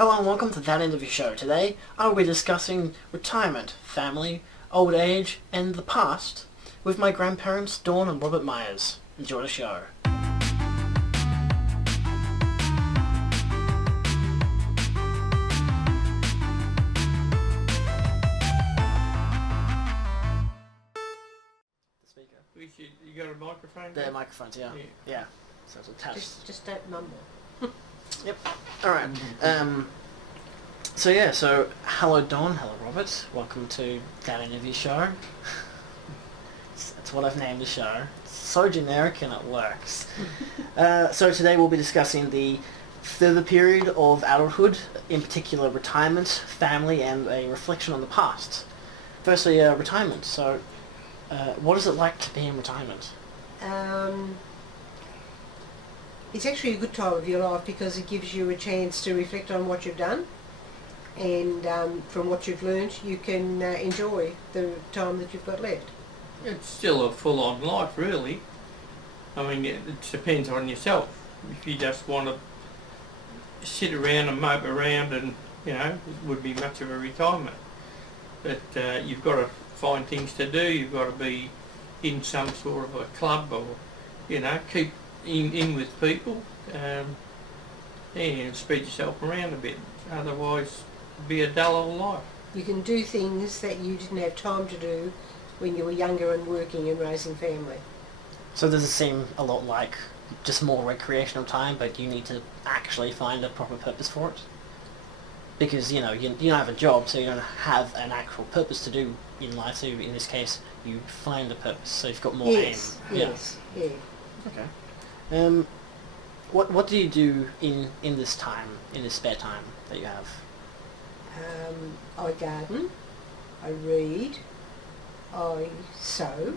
Hello and welcome to That End of Your Show. Today I will be discussing retirement, family, old age and the past with my grandparents Dawn and Robert Meyers. Enjoy the show. You got a microphone? The microphones, yeah. Yeah. So it's attached. Just don't mumble. Yep. Alright. So hello Dawn, hello Robert. Welcome to That End of Your Show. That's what I've named the show. It's so generic and it works. So today we'll be discussing the further period of adulthood, in particular retirement, family and a reflection on the past. Firstly, retirement. So what is it like to be in retirement? It's actually a good time of your life because it gives you a chance to reflect on what you've done, and from what you've learned you can enjoy the time that you've got left. It's still a full-on life, really. I mean, it depends on yourself. If you just want to sit around and mope around, and it would be much of a retirement. But you've got to find things to do. You've got to be in some sort of a club, or keep in with people, and spread yourself around a bit. Otherwise, it'd be a dull old life. You can do things that you didn't have time to do when you were younger and working and raising family. So does it seem a lot like just more recreational time, but you need to actually find a proper purpose for it? Because you don't have a job, so you don't have an actual purpose to do in life. So in this case, you find a purpose. So you've got more aim. Yes. Okay. What do you do in this time, in this spare time that you have? I garden, I read, I sew,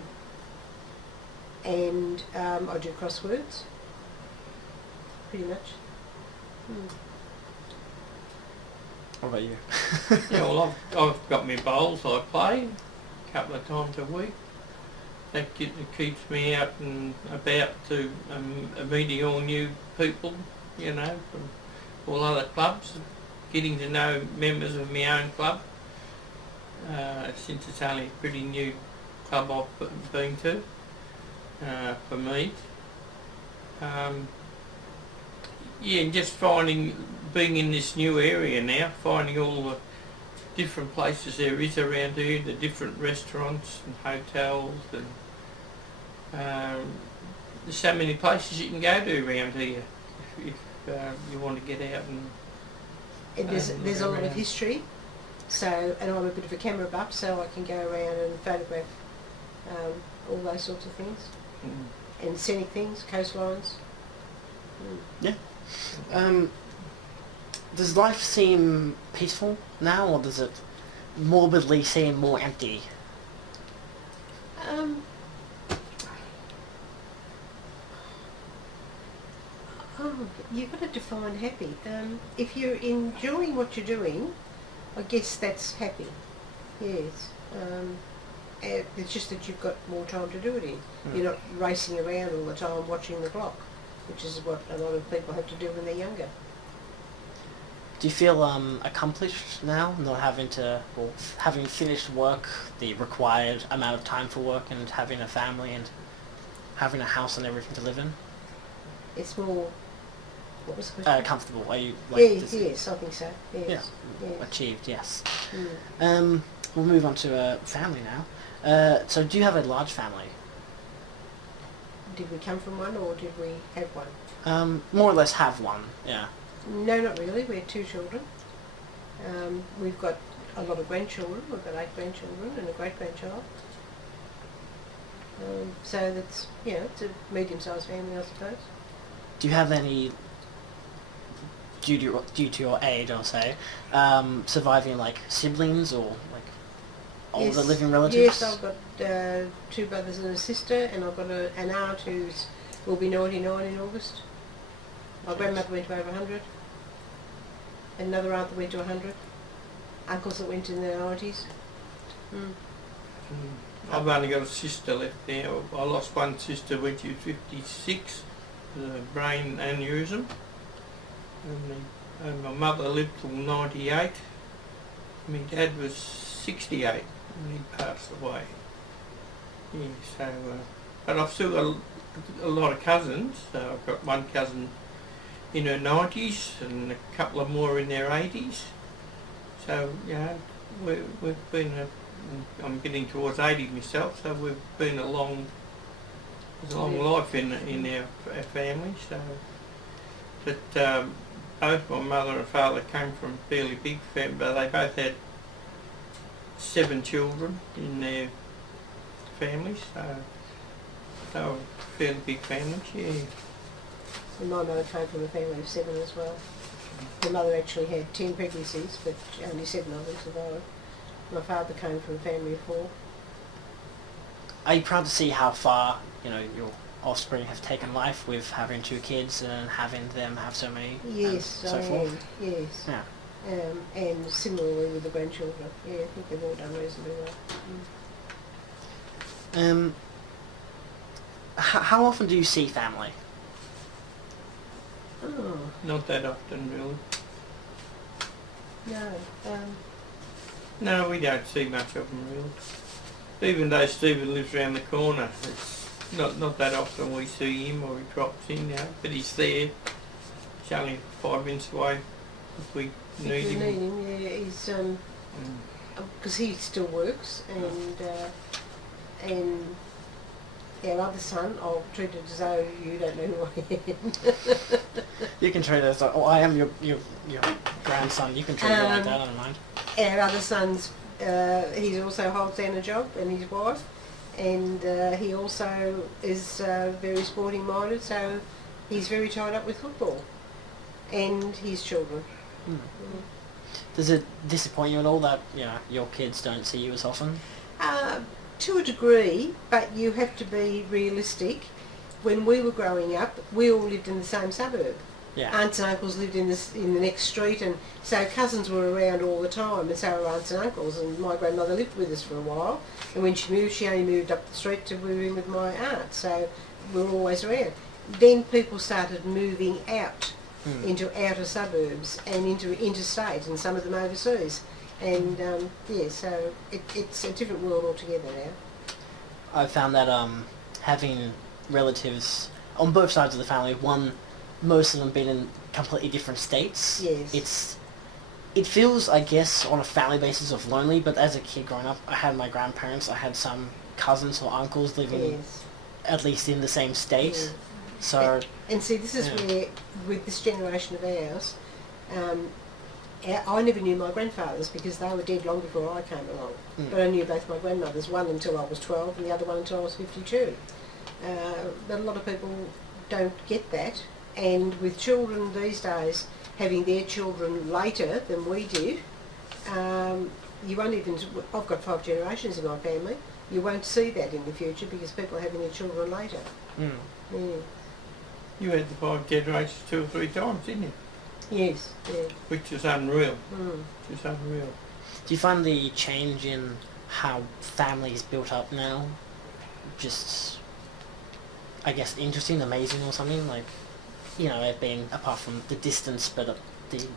and I do crosswords. Pretty much. What about you? Well, I've got my bowls I play a couple of times a week. That keeps me out and about to meeting all new people, from all other clubs, getting to know members of my own club, since it's only a pretty new club I've been to, for me. And just being in this new area now, finding all the different places there is around here, the different restaurants and hotels, and there's so many places you can go to around here if you want to get out and there's a lot of history. So, and I'm a bit of a camera buff, so I can go around and photograph all those sorts of things, and scenic things, coastlines. Yeah. Does life seem peaceful now, or does it morbidly seem more empty? You've got to define happy. If you're enjoying what you're doing, I guess that's happy. Yes. It's just that you've got more time to do it in. You're not racing around all the time watching the clock, which is what a lot of people have to do when they're younger. Do you feel accomplished now, not having having finished work, the required amount of time for work, and having a family and having a house and everything to live in? It's more. What was the question? Comfortable. Are you? Yes, I think so. Yes. Yeah. Achieved. Yes. Mm. We'll move on to family now. So, do you have a large family? Did we come from one, or did we have one? More or less have one. Yeah. No, not really. We had 2 children. We've got a lot of grandchildren. We've got 8 grandchildren and a great-grandchild. So that's, it's a medium-sized family, I suppose. Do you have any, due to your age, I'll say, surviving siblings or older living relatives? Yes, I've got 2 brothers and a sister, and I've got an aunt who will be 99 in August. My grandmother went to over 100. Another aunt that went to 100. Uncles that went in their 90s. I've only got a sister left now. I lost one sister when she was 56, brain aneurysm. And And my mother lived till 98. My dad was 68 when he passed away. Yeah, so, but I've still got a lot of cousins. I've got one cousin in her 90s and a couple of more in their 80s. So, you know, we've been, I'm getting towards 80 myself, so we've been a long life in our family. So, but both my mother and father came from fairly big families, but they both had 7 children in their families, so they were fairly big families, yeah. And my mother came from a family of 7 as well. My mother actually had 10 pregnancies, but only 7 of them survived. My father came from a family of 4. Are you proud to see how far, you know, your offspring have taken life with having 2 kids and having them have so many? Yes, so I forth? am. Yes. Yeah. And similarly with the grandchildren. Yeah, I think they've all done reasonably well. How often do you see family? Oh, Not that often, really. no. No, we don't see much of them, really. Even though Stephen lives around the corner, it's not that often we see him or he drops in, you know, but he's there. It's only 5 minutes away if we need If you him. need him, yeah, he's because he still works, and our other son, I'll treat it as though you don't know who I am. You can treat it as, oh, I am your grandson. You can treat it like that, I don't mind. Our other son's, he also holds down a job, and his wife, and he also is very sporting minded, so he's very tied up with football and his children. Mm. Does it disappoint you at all that, you know, your kids don't see you as often? To a degree, but you have to be realistic. When we were growing up, we all lived in the same suburb. Yeah. Aunts and uncles lived in the next street, and so cousins were around all the time, and so were aunts and uncles. And my grandmother lived with us for a while, and when she moved, she only moved up the street to move in with my aunt, so we were always around. Then people started moving out into outer suburbs and into interstate, and some of them overseas. And yeah, so it's a different world altogether now. I found that having relatives on both sides of the family, most of them been in completely different states. Yes. It feels, I guess, on a family basis of lonely, but as a kid growing up, I had my grandparents, I had some cousins or uncles living at least in the same state. Yeah. So, and see, this is where, with this generation of ours, I never knew my grandfathers because they were dead long before I came along. But I knew both my grandmothers, one until I was 12 and the other one until I was 52. But a lot of people don't get that. And with children these days having their children later than we did, you won't even, I've got 5 generations in my family, you won't see that in the future because people are having their children later. Yeah. You had the 5 generations 2 or 3 times, didn't you? Yes, yeah. Which is unreal. Which is unreal. do you find the change in how family is built up now just, I guess, interesting, amazing or something? Like, you know, it being, apart from the distance, but the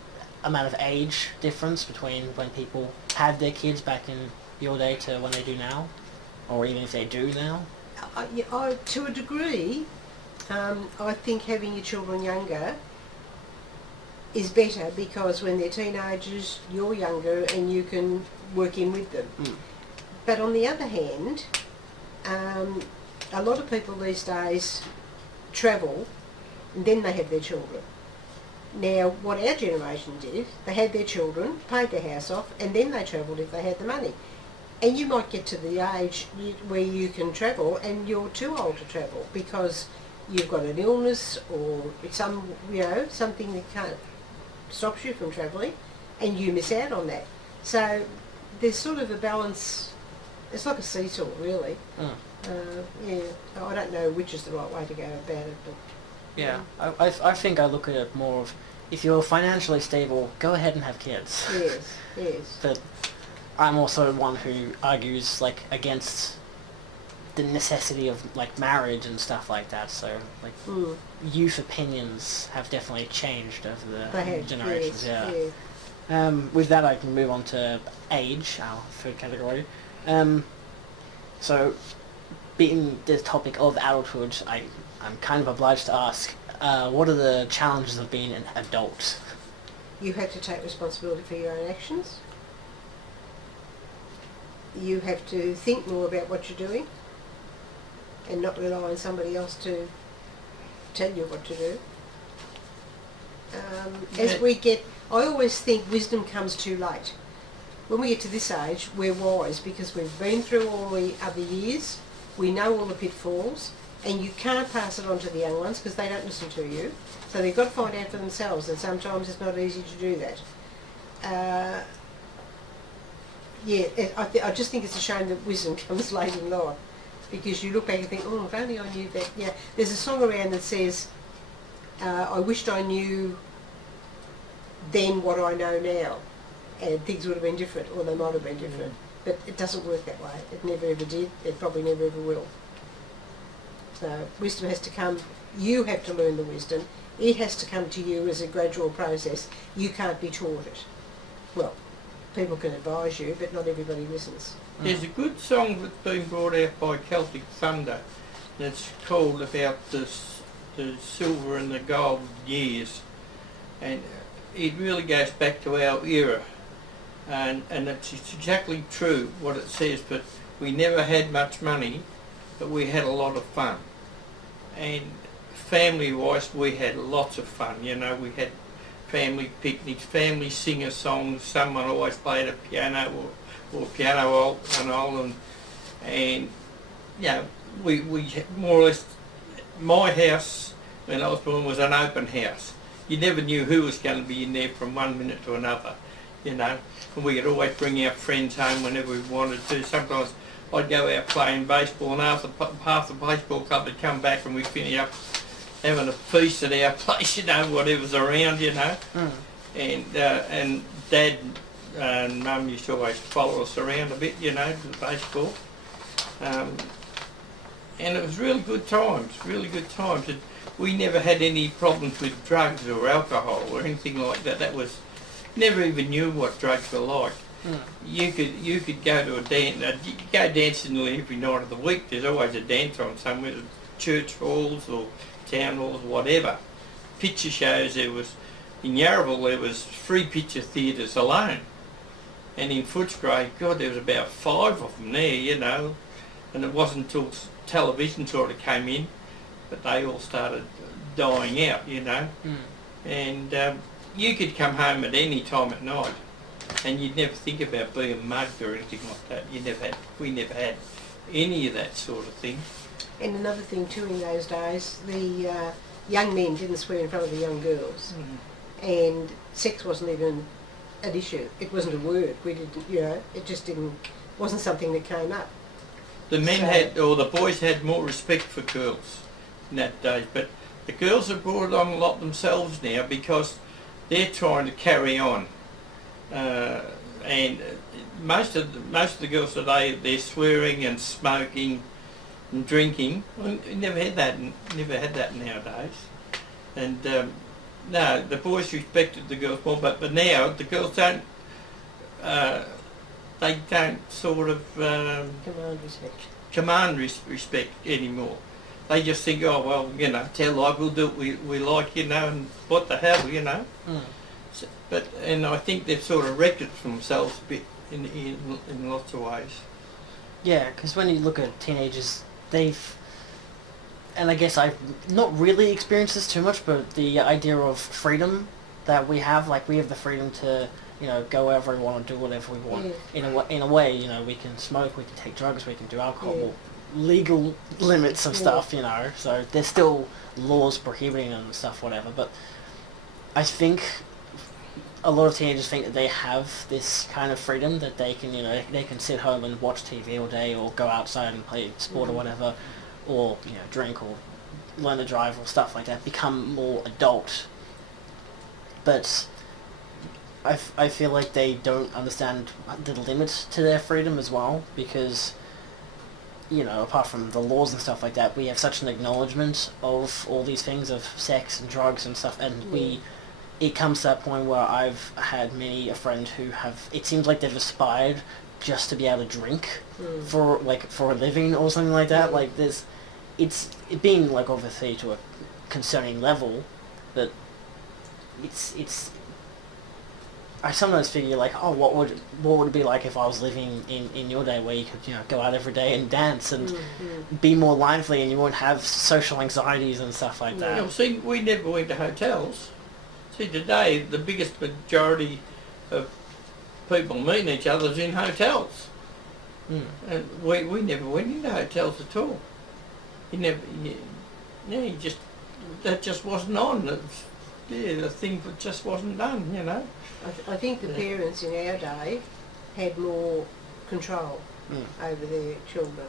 amount of age difference between when people had their kids back in your day to when they do now, or even if they do now? To a degree, I think having your children younger is better because when they're teenagers, you're younger and you can work in with them. But on the other hand, a lot of people these days travel and then they have their children. Now, what our generation did, they had their children, paid their house off, and then they travelled if they had the money. And you might get to the age where you can travel and you're too old to travel because you've got an illness or something that can't stops you from travelling and you miss out on that. So there's sort of a balance. It's like a seesaw, really. Yeah, I don't know which is the right way to go about it, but yeah, I think I look at it more of, if you're financially stable, go ahead and have kids. Yes. But I'm also one who argues, like, against the necessity of like marriage and stuff like that. So like youth opinions have definitely changed over the generations. Yes, Yeah. yeah. With that, I can move on to age, our third category. So, being the topic of adulthood, I'm kind of obliged to ask, what are the challenges of being an adult? You have to take responsibility for your own actions. You have to think more about what you're doing and not rely on somebody else to tell you what to do. As we get, I always think wisdom comes too late. When we get to this age, we're wise because we've been through all the other years, we know all the pitfalls, and you can't pass it on to the young ones because they don't listen to you. So they've got to find out for themselves, and sometimes it's not easy to do that. I just think it's a shame that wisdom comes late in life, because you look back and think, oh, if only I knew that. Yeah, there's a song around that says, I wished I knew then what I know now, and things would have been different, or they might have been different. But it doesn't work that way. It never ever did. It probably never ever will. So wisdom has to come. You have to learn the wisdom. It has to come to you as a gradual process. You can't be taught it. Well, people can advise you, but not everybody listens. There's a good song that's been brought out by Celtic Thunder that's called about the silver and the gold years, and it really goes back to our era, and it's exactly true what it says. But we never had much money, but we had a lot of fun, and family-wise we had lots of fun. You know, we had family picnics, family singer-songs. Someone always played a piano or piano and you know, we more or less, my house when I was born was an open house. You never knew who was going to be in there from one minute to another, you know. And we could always bring our friends home whenever we wanted to. Sometimes I'd go out playing baseball, and half the baseball club would come back and we'd finish up having a feast at our place, you know, whatever's around, you know. And Dad and Mum used to always follow us around a bit, you know, to the baseball. And it was really good times, really good times. And we never had any problems with drugs or alcohol or anything like that. That was, never even knew what drugs were like. You could go to a dance, you could go dancing nearly every night of the week. There's always a dance on somewhere, church halls or town halls, whatever. Picture shows, there was, in Yarraville there was 3 picture theatres alone. And in Footscray, God, there was about 5 of them there, you know. And it wasn't until television sort of came in, but they all started dying out, you know. And you could come home at any time at night, and you'd never think about being mugged or anything like that. We never had any of that sort of thing. And another thing too, in those days, the young men didn't swear in front of the young girls, and sex wasn't even an issue. It wasn't a word. We didn't, you know, it just wasn't something that came up. The men had, or the boys had more respect for girls in that day, but the girls have brought it on a lot themselves now because they're trying to carry on. And most of the girls today, they're swearing and smoking and drinking. Well, we never had that nowadays. And no, the boys respected the girls more, but now the girls don't. They don't sort of command respect anymore. They just think, oh well, you know, tell like we'll do what we like, you know, and what the hell, you know. So, and I think they've sort of wrecked it for themselves a bit in lots of ways. Yeah, because when you look at teenagers, and I guess I've not really experienced this too much, but the idea of freedom that we have, like we have the freedom to, you know, go wherever we want, do whatever we want. In a way, you know, we can smoke, we can take drugs, we can do alcohol, legal limits of stuff, you know. So there's still laws prohibiting them and stuff, whatever. But I think a lot of teenagers think that they have this kind of freedom that they can, you know, they can sit home and watch TV all day, or go outside and play sport or whatever, or, you know, drink or learn to drive or stuff like that, become more adult. But I feel like they don't understand the limits to their freedom as well, because you know, apart from the laws and stuff like that, we have such an acknowledgement of all these things of sex and drugs and stuff, and it comes to that point where I've had a friend who have, it seems like they've aspired just to be able to drink for a living or something like that. Like it's been like obviously to a concerning level, but it's I sometimes figure like, oh, what would it be like if I was living in your day where you could, you know, go out every day and dance and be more lively and you wouldn't have social anxieties and stuff like that. You know, see, we never went to hotels. See, today the biggest majority of people meeting each other is in hotels. And we never went into hotels at all. That just wasn't on. The thing just wasn't done, you know. I think the parents in our day had more control over their children.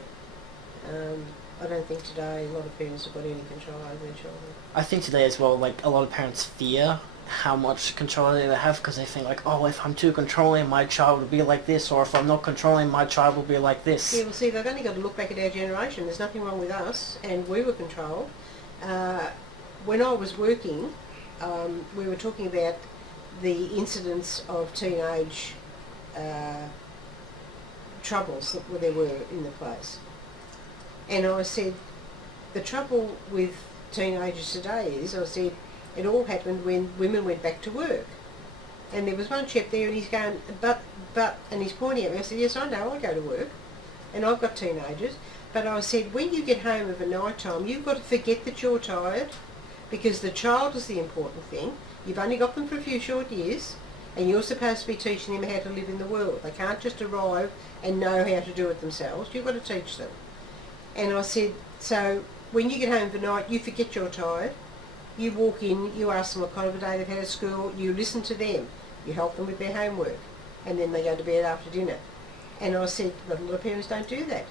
I don't think today a lot of parents have got any control over their children. I think today as well, like a lot of parents fear how much control they have because they think like, oh, if I'm too controlling, my child will be like this, or if I'm not controlling, my child will be like this. Yeah, well, see, they've only got to look back at our generation. There's nothing wrong with us, and we were controlled. When I was working, we were talking about the incidence of teenage troubles that there were in the place. And I said, the trouble with teenagers today is, I said, it all happened when women went back to work. And there was one chap there and he's going, but, and he's pointing at me. I said, yes, I know, I go to work. And I've got teenagers. But I said, when you get home of a night time, you've got to forget that you're tired, because the child is the important thing. You've only got them for a few short years, and you're supposed to be teaching them how to live in the world. They can't just arrive and know how to do it themselves. You've got to teach them. And I said, so when you get home for night, you forget you're tired. You walk in, you ask them what kind of a day they've had at school, you listen to them, you help them with their homework, and then they go to bed after dinner. And I said, but a lot of parents don't do that.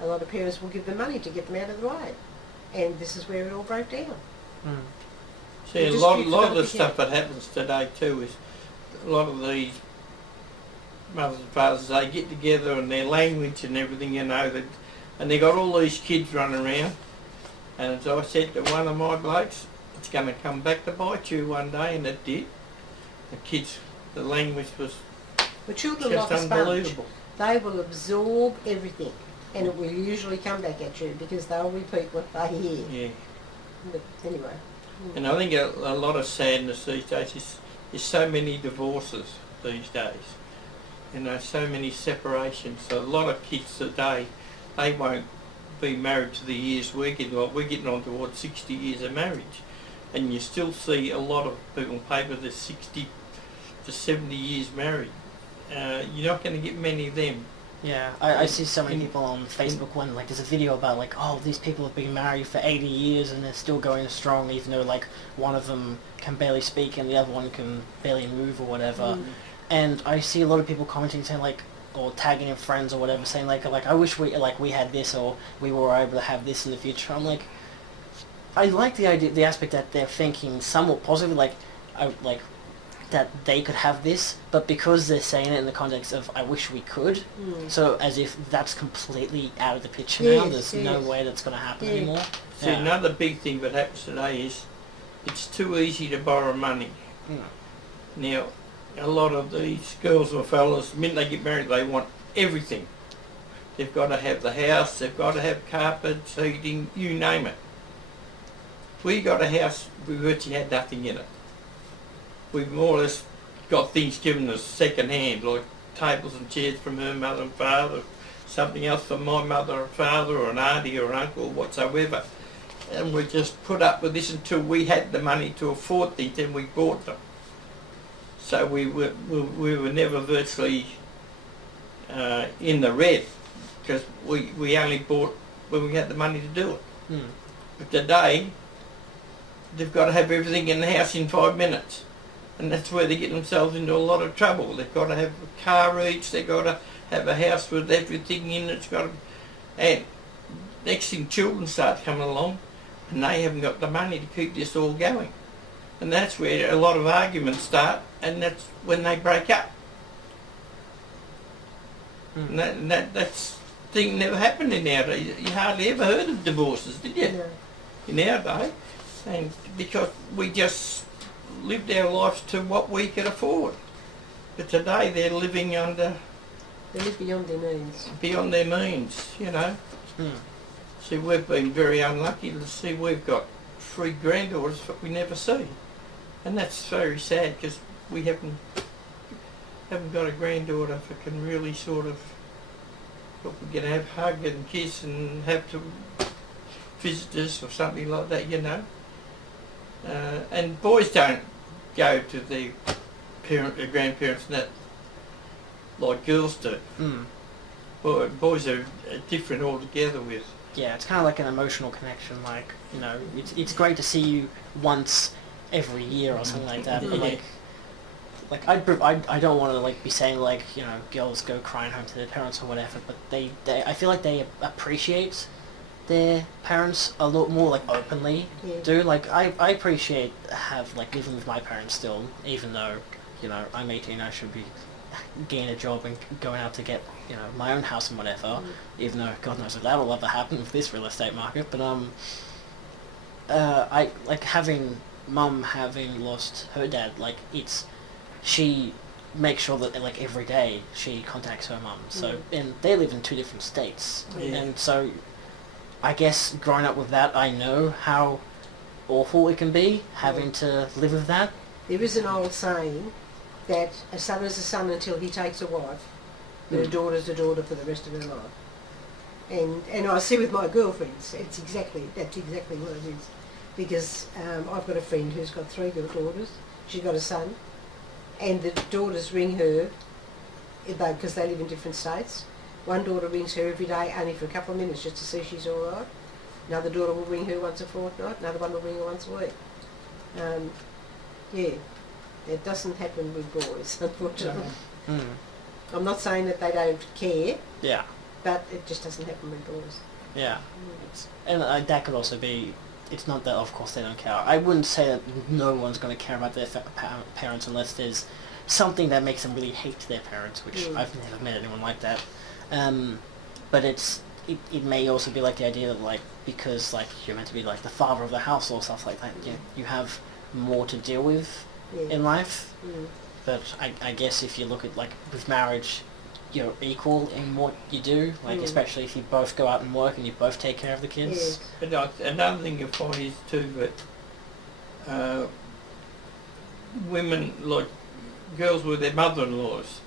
A lot of parents will give them money to get them out of the way. And this is where it all broke down. See, a lot of the stuff that happens today too is a lot of these mothers and fathers, they get together and their language and everything, you know, and they got all these kids running around. And as I said to one of my blokes, it's going to come back to bite you one day, and it did. The kids, the language was children just like a unbelievable. Sponge. They will absorb everything, and it will usually come back at you because they'll repeat what they hear. Yeah. But anyway. And I think a lot of sadness these days is so many divorces these days. You know, so many separations. So a lot of kids today, they won't be married to the years we're getting on. We're getting on towards 60 years of marriage. And you still see a lot of people on paper that's 60 to 70 years married. You're not going to get many of them. Yeah, I see so many people on Facebook when like there's a video about like, oh, these people have been married for 80 years and they're still going strong, even though like one of them can barely speak and the other one can barely move or whatever. And I see a lot of people commenting saying like, or tagging in friends or whatever, saying like I wish we had this, or we were able to have this in the future. I'm like, I like the idea, the aspect that they're thinking somewhat positively, like that they could have this, but because they're saying it in the context of I wish we could, so as if that's completely out of the picture now. There's no way that's going to happen anymore. See, another big thing that happens today is it's too easy to borrow money. Now, a lot of these girls or fellas, the minute they get married, they want everything. They've got to have the house, they've got to have carpets, heating, you name it. We got a house, we virtually had nothing in it. We've more or less got things given us second hand, like tables and chairs from her mother and father, something else from my mother and father, or an auntie or an uncle or whatsoever. And we just put up with this until we had the money to afford things, and we bought them. So we were never virtually in the red, because we only bought when we had the money to do it. But today, they've got to have everything in the house in 5 minutes. And that's where they get themselves into a lot of trouble. They've got to have a car each, they've got to have a house with everything in it. And next thing, children start coming along, and they haven't got the money to keep this all going. And that's where a lot of arguments start, and that's when they break up. And that's thing never happened in our day. You hardly ever heard of divorces, did you? No. In our day, and because we just lived our lives to what we could afford. But today they're living They live beyond their means. beyond their means, you know. See, we've been very unlucky to see we've got 3 granddaughters that we never see. And that's very sad because we haven't got a granddaughter that can really sort of, we can have hug and kiss and have to visitors or something like that, you know. And boys don't go to their grandparents and that like girls do. Boys are different altogether with. Yeah, it's kind of like an emotional connection. Like, you know, it's great to see you once every year or something like that. But like I don't want to like be saying like, you know, girls go crying home to their parents or whatever. But they I feel like they appreciate their parents a lot more like openly. Yeah. Do like I appreciate living with my parents still, even though, you know, I'm 18, I should be getting a job and going out to get, you know, my own house and whatever, even though God knows if that'll ever happen with this real estate market. But I like having mum having lost her dad, like she makes sure that like every day she contacts her mum. So and they live in 2 different states. And so I guess growing up with that, I know how awful it can be having to live with that. There is an old saying that a son is a son until he takes a wife, but a daughter's a daughter for the rest of her life. And I see with my girlfriends, that's exactly what it is. Because I've got a friend who's got 3 daughters, she's got a son, and the daughters ring her, because they live in different states. One daughter rings her every day, only for a couple of minutes, just to see she's all right. Another daughter will ring her once a fortnight, another one will ring her once a week. It doesn't happen with boys, unfortunately. I'm not saying that they don't care, Yeah. but it just doesn't happen with boys. Yeah. And that could also be, it's not that of course they don't care. I wouldn't say that no one's going to care about their parents unless there's something that makes them really hate their parents, which I've never met anyone like that. But it may also be like the idea that like, because like you're meant to be like the father of the house or stuff like that, you have more to deal with in life. But I guess if you look at like with marriage, you're equal in what you do, like especially if you both go out and work and you both take care of the kids. But another thing you'll find is too that women, like girls with their mother-in-laws,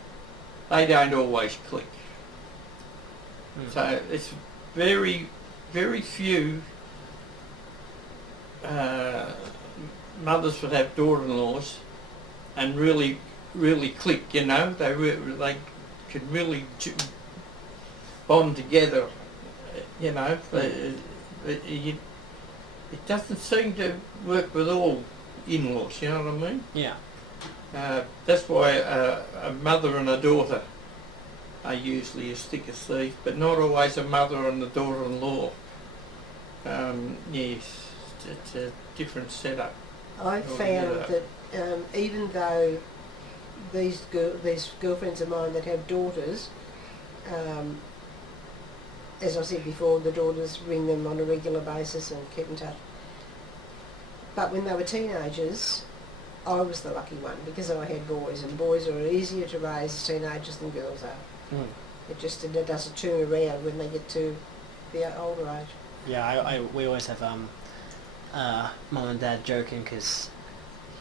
they don't always click. So it's very, very few mothers that have daughter-in-laws and really click, you know. They could really bond together, you know. It doesn't seem to work with all in-laws, you know what I mean? Yeah. That's why a mother and a daughter are usually as thick as thieves, but not always a mother and a daughter-in-law. Yes, it's a different setup. I found that even though these girlfriends of mine that have daughters, as I said before, the daughters ring them on a regular basis and keep in touch. But when they were teenagers, I was the lucky one because I had boys, and boys are easier to raise as teenagers than girls are. It doesn't turn around when they get to the older age. Yeah, we always have mum and dad joking because,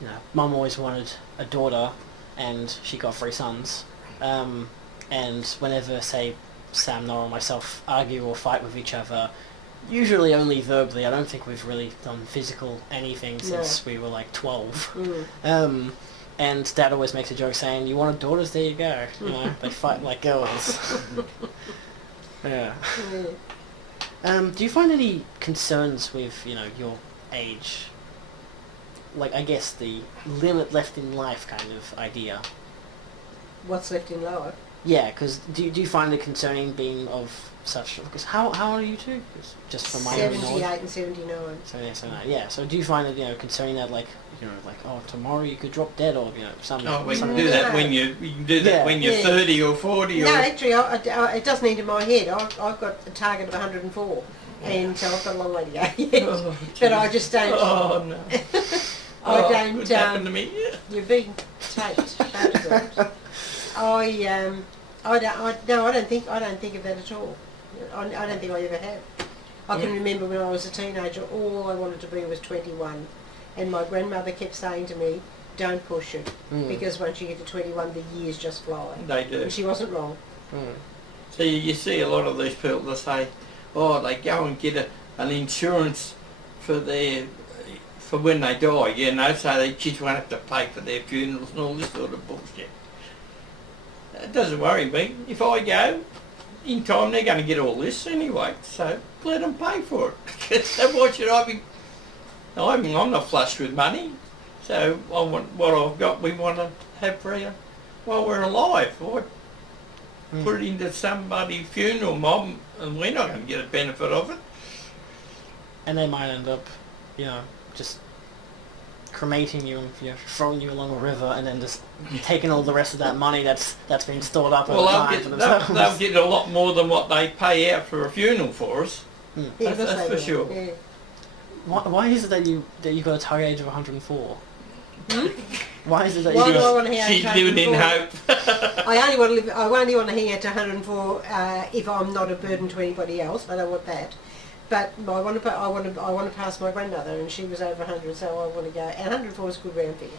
you know, mum always wanted a daughter and she got 3 sons. And whenever, say, Sam, Nora and myself argue or fight with each other, usually only verbally, I don't think we've really done physical anything since we were like 12. And Dad always makes a joke saying, you wanted daughters, there you go. You know, they fight like girls. Yeah. Do you find any concerns with, you know, your age? Like, I guess the limit left in life kind of idea. What's left in life? Yeah, because do you find it concerning being of such... Because how old are you two? Just for my own knowledge. 78 and 79. So yeah, yeah. So do you find it concerning that like oh tomorrow you could drop dead or something? Oh, we can something do that No. when you can do that Yeah. when you're 30 or 40 No, or... actually, it doesn't enter my head. I've got a target of 104, and so I've got a long way to go yet. Oh, But I just don't. Oh no. I Oh, don't. Could happen to me. You're being taped, photographed. I don't think of that at all. I don't think I ever have. I can remember when I was a teenager, all I wanted to be was 21, and my grandmother kept saying to me, "Don't push it, because once you get to 21, the years just fly." They do. And she wasn't wrong. So you see a lot of these people that say, oh, they go and get an insurance for when they die, so their kids won't have to pay for their funerals and all this sort of bullshit. It doesn't worry me. If I go, in time they're going to get all this anyway, so let them pay for it. So why should I be... I'm not flush with money, so I want what I've got, we want to have for you while we're alive. Why put it into somebody's funeral mob and we're not going to get a benefit of it? And they might end up, just cremating you and throwing you along a river, and then just taking all the rest of that money that's been stored up over time for themselves. They'll get a lot more than what they pay out for a funeral for us. Yeah, That's for sure. Yeah. Why is it that you got a target age of 104? Why is it that Why you do I got... want to hang She's out to living in 104? hope. I only want to hang out to 104 if I'm not a burden to anybody else. I don't want that. But I want to pass my grandmother, and she was over 100, so I want to go. And 104 is a good round figure.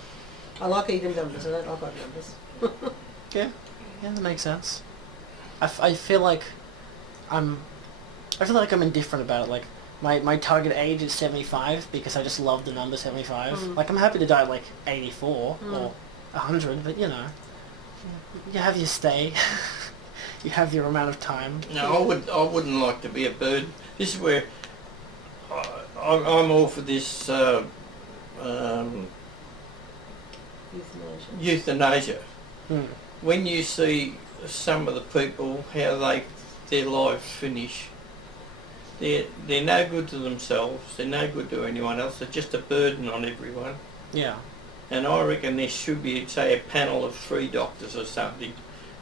I like even numbers. I don't like odd numbers. Yeah, that makes sense. I feel like I'm indifferent about it. Like my target age is 75 because I just love the number 75. Like I'm happy to die at like 84 or 100, but you have your stay. You have your amount of time. No, I wouldn't like to be a burden. This is where I'm all for this euthanasia. When you see some of the people, how their lives finish, they're no good to themselves, they're no good to anyone else, they're just a burden on everyone. Yeah. And I reckon there should be, say, a panel of 3 doctors or something,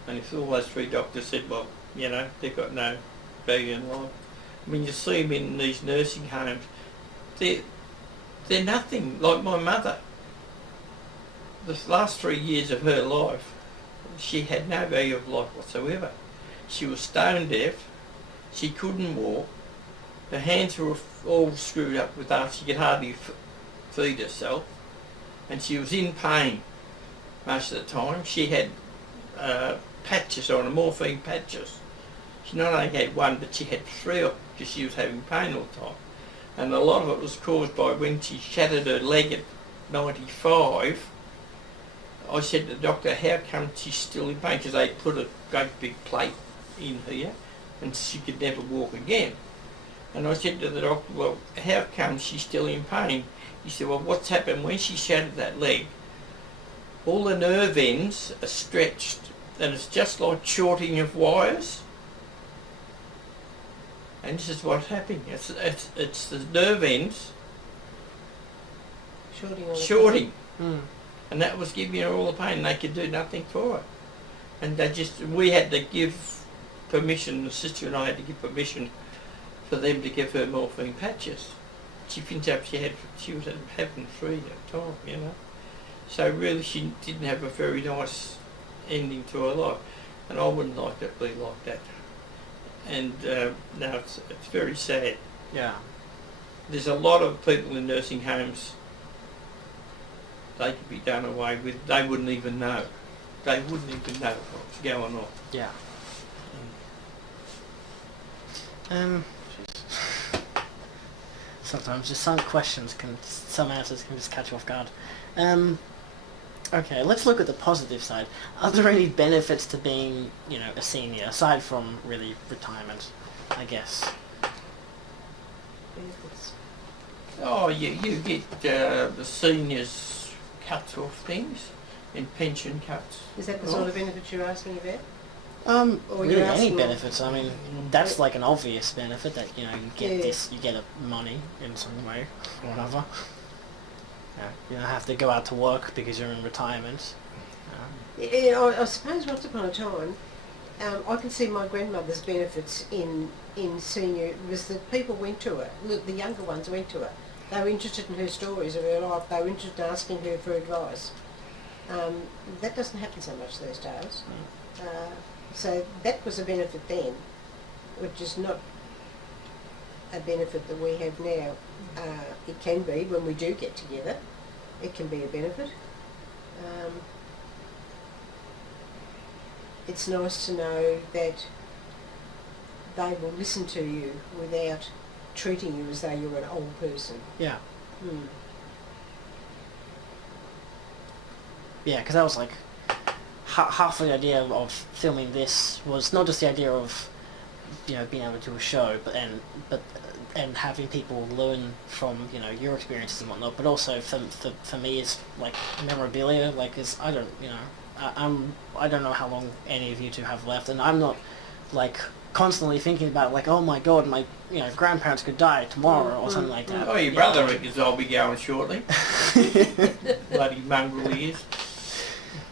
and if all those 3 doctors said, well, they've got no value in life. I mean, you see them in these nursing homes, they're nothing. Like my mother, the last 3 years of her life, she had no value of life whatsoever. She was stone deaf, she couldn't walk, her hands were all screwed up with arthritis, she could hardly feed herself, and she was in pain most of the time. She had patches on her, morphine patches. She not only had 1, but she had 3 of them because she was having pain all the time. And a lot of it was caused by when she shattered her leg at 95. I said to the doctor, how come she's still in pain? Because they put a great big plate in here and she could never walk again. And I said to the doctor, well, how come she's still in pain? He said, well, what's happened when she shattered that leg? All the nerve ends are stretched and it's just like shorting of wires. And this is what's happening. It's the nerve ends shorting. And that was giving her all the pain. They could do nothing for her. And we had to give permission, the sister and I had to give permission for them to give her morphine patches. She finished up, she was having 3 at the time, So really she didn't have a very nice ending to her life. And I wouldn't like to be like that. And no, it's very sad. Yeah. There's a lot of people in nursing homes, they could be done away with. They wouldn't even know. They wouldn't even know what's going on. Yeah. Sometimes just some answers can just catch you off guard. Okay, let's look at the positive side. Are there any benefits to being, a senior, aside from really retirement, I guess? Oh, you get the seniors cuts off things and pension cuts. Is that the sort of benefit you're asking about? Or Really you're any asking- benefits. I mean, that's like an obvious benefit that, you get Yeah. this, you get money in some way, or whatever. Yeah, you don't have to go out to work because you're in retirement. Yeah, I suppose once upon a time, I can see my grandmother's benefits in senior, was that people went to her, the younger ones went to her. They were interested in her stories of her life, they were interested in asking her for advice. That doesn't happen so much these days. So that was a benefit then, which is not a benefit that we have now. It can be when we do get together, it can be a benefit. It's nice to know that they will listen to you without treating you as though you're an old person. Yeah. Hmm. Yeah, because that was like half the idea of filming this was not just the idea of being able to do a show, and having people learn from your experiences and whatnot, but also for me it's like memorabilia. Like I don't know how long any of you two have left, and I'm not like constantly thinking about like, oh my god, my grandparents could die tomorrow or something like that. Oh, your brother reckons I'll be going shortly. Bloody mongrel he is.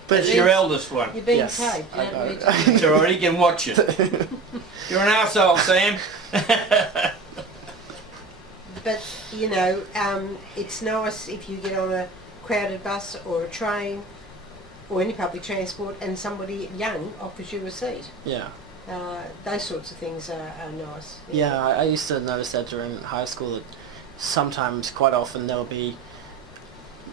But it's your eldest one. You're being Yes, paid. You I don't know. need to. It's alright, he can watch it. You're an arsehole, Sam. But it's nice if you get on a crowded bus or a train or any public transport and somebody young offers you a seat. Yeah. Those sorts of things are nice. Yeah, I used to notice that during high school that sometimes, quite often, there'll be,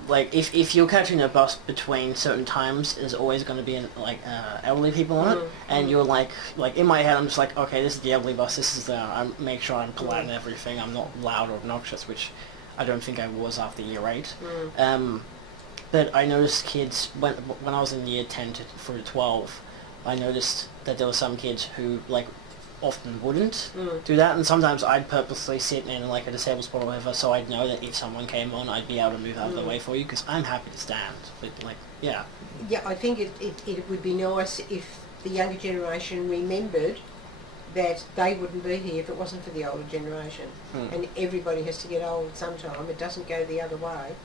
like, if you're catching a bus between certain times, there's always going to be elderly people on it, and you're like in my head, I'm just like, okay, this is the elderly bus, this is I make sure I'm polite and everything, I'm not loud or obnoxious, which I don't think I was after year 8. But I noticed kids, when I was in year 10 through 12, I noticed that there were some kids who, like, often wouldn't do that, and sometimes I'd purposely sit in, like, a disabled spot or whatever, so I'd know that if someone came on, I'd be able to move out of the way for you, because I'm happy to stand. But, like, yeah. Yeah, I think it would be nice if the younger generation remembered that they wouldn't be here if it wasn't for the older generation. And everybody has to get old at some time. It doesn't go the other way.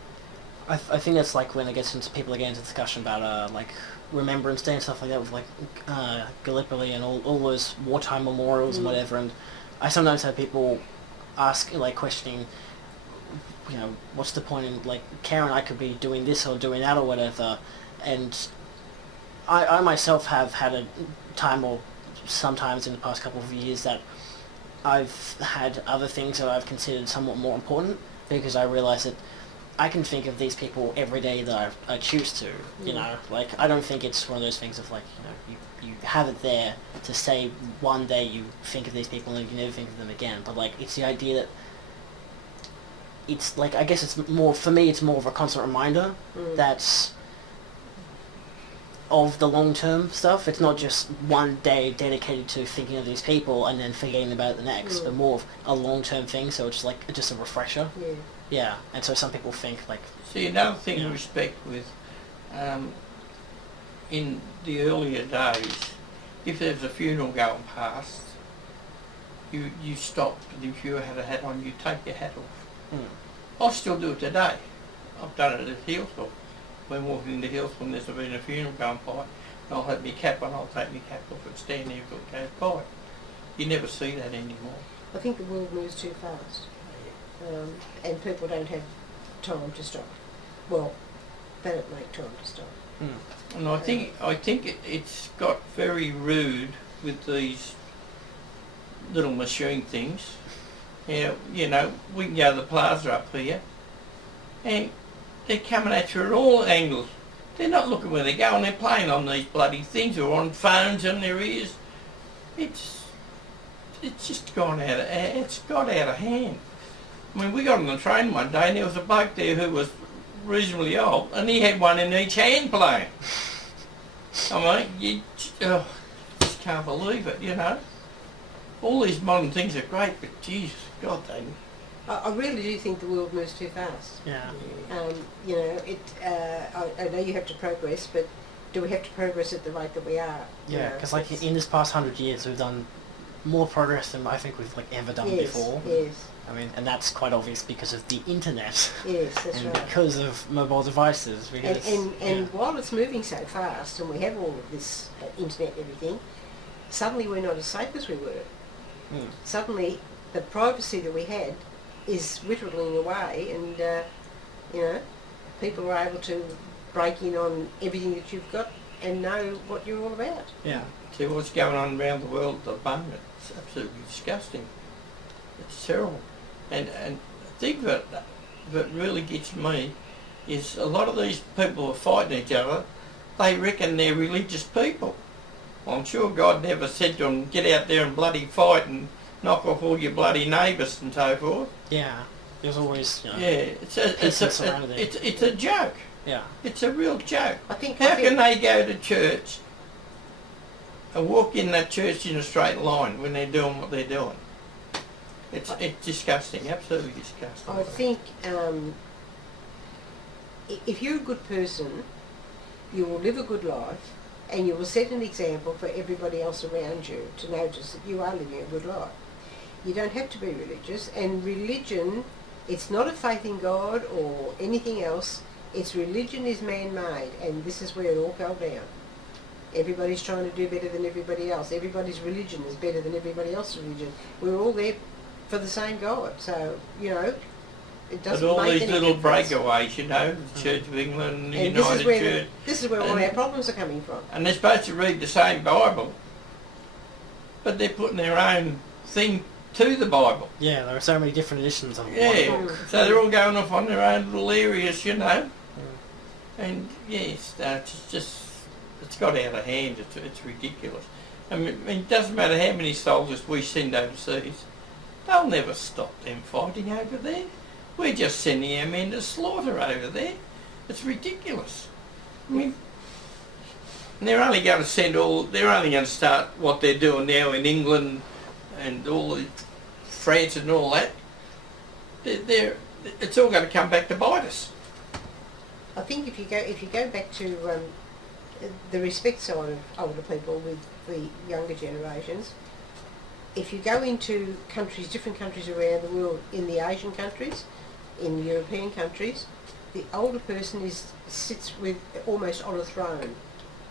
I think that's like when it gets into people get into discussion about like Remembrance Day and stuff like that, with like Gallipoli and all those wartime memorials and whatever. And I sometimes have people ask, like, questioning, what's the point in, like, Karen, I could be doing this or doing that or whatever. And I myself have had a time, or sometimes in the past couple of years, that I've had other things that I've considered somewhat more important, because I realise that I can think of these people every day that I choose to, like, I don't think it's one of those things of, like, you have it there to say one day you think of these people and you never think of them again, but, like, it's the idea that it's, like, I guess it's more, for me, it's more of a constant reminder that's of the long-term stuff. It's not just one day dedicated to thinking of these people and then forgetting about it the next, but more of a long-term thing, so it's, like, just a refresher. Yeah. Yeah, and so some people think, like... See, another thing to respect with, in the earlier days, if there was a funeral going past, you stopped, and if you had a hat on, you take your hat off. I still do it today. I've done it at Hillsville. When walking into Hillsville, there's been a funeral going by, and I'll have my cap on, I'll take my cap off and stand there till it goes by. You never see that anymore. I think the world moves too fast. And people don't have time to stop. Well, they don't make time to stop. And I think it's got very rude with these little machine things. We can go to the plaza up here, and they're coming at you at all angles. They're not looking where they're going. They're playing on these bloody things or on phones in their ears. It's just gone out of. It's got out of hand. I mean, we got on the train one day and there was a bloke there who was reasonably old and he had one in each hand playing. I mean, you just can't believe it, All these modern things are great, but Jesus, God, I really do think the world moves too fast. Yeah. I know you have to progress, but do we have to progress at the rate that we are? You Yeah, know, because like it's- in this past 100 years, we've done more progress than I think we've like ever done yes, before. Yes, I mean, and that's quite obvious because of the internet yes, that's and right. because of mobile devices. Because And while it's moving so fast, and we have all of this internet and everything, suddenly we're not as safe as we were. Mm. Suddenly, the privacy that we had is whittling away, and you know, people are able to break in on everything that you've got and know what you're all about. Yeah. See what's going on around the world at the moment. It's absolutely disgusting. It's terrible. And the thing that really gets me is a lot of these people who are fighting each other, they reckon they're religious people. Well, I'm sure God never said to them, get out there and bloody fight and knock off all your bloody neighbours and so forth. Yeah. There's always, you know, Yeah, it's a joke. Yeah. It's a real joke. I think. How can they go to church and walk in that church in a straight line when they're doing what they're doing? It's disgusting, absolutely disgusting. I think if you're a good person, you will live a good life, and you will set an example for everybody else around you to notice that you are living a good life. You don't have to be religious, and religion, it's not a faith in God or anything else. It's religion is man-made, and this is where it all fell down. Everybody's trying to do better than everybody else. Everybody's religion is better than everybody else's religion. We're all there for the same God, so, you know, it doesn't But all make these any little difference. breakaways, you know, the Church of England, the And this is United where Church, this is where all and- our problems are coming from. and they're supposed to read the same Bible, but they're putting their own thing to the Bible. Yeah, there are so many different editions of Yeah, one book. so they're all going off on their own little areas, you know. And yes, it's just, it's got out of hand. It's ridiculous. I mean, it doesn't matter how many soldiers we send overseas, they'll never stop them fighting over there. We're just sending our men to slaughter over there. It's ridiculous. I mean, and they're only going to start what they're doing now in England and all the France and all that. It's all going to come back to bite us. I think if you go back to the respect side of older people with the younger generations, if you go into countries, different countries around the world, in the Asian countries, in European countries, the older person sits with almost on a throne.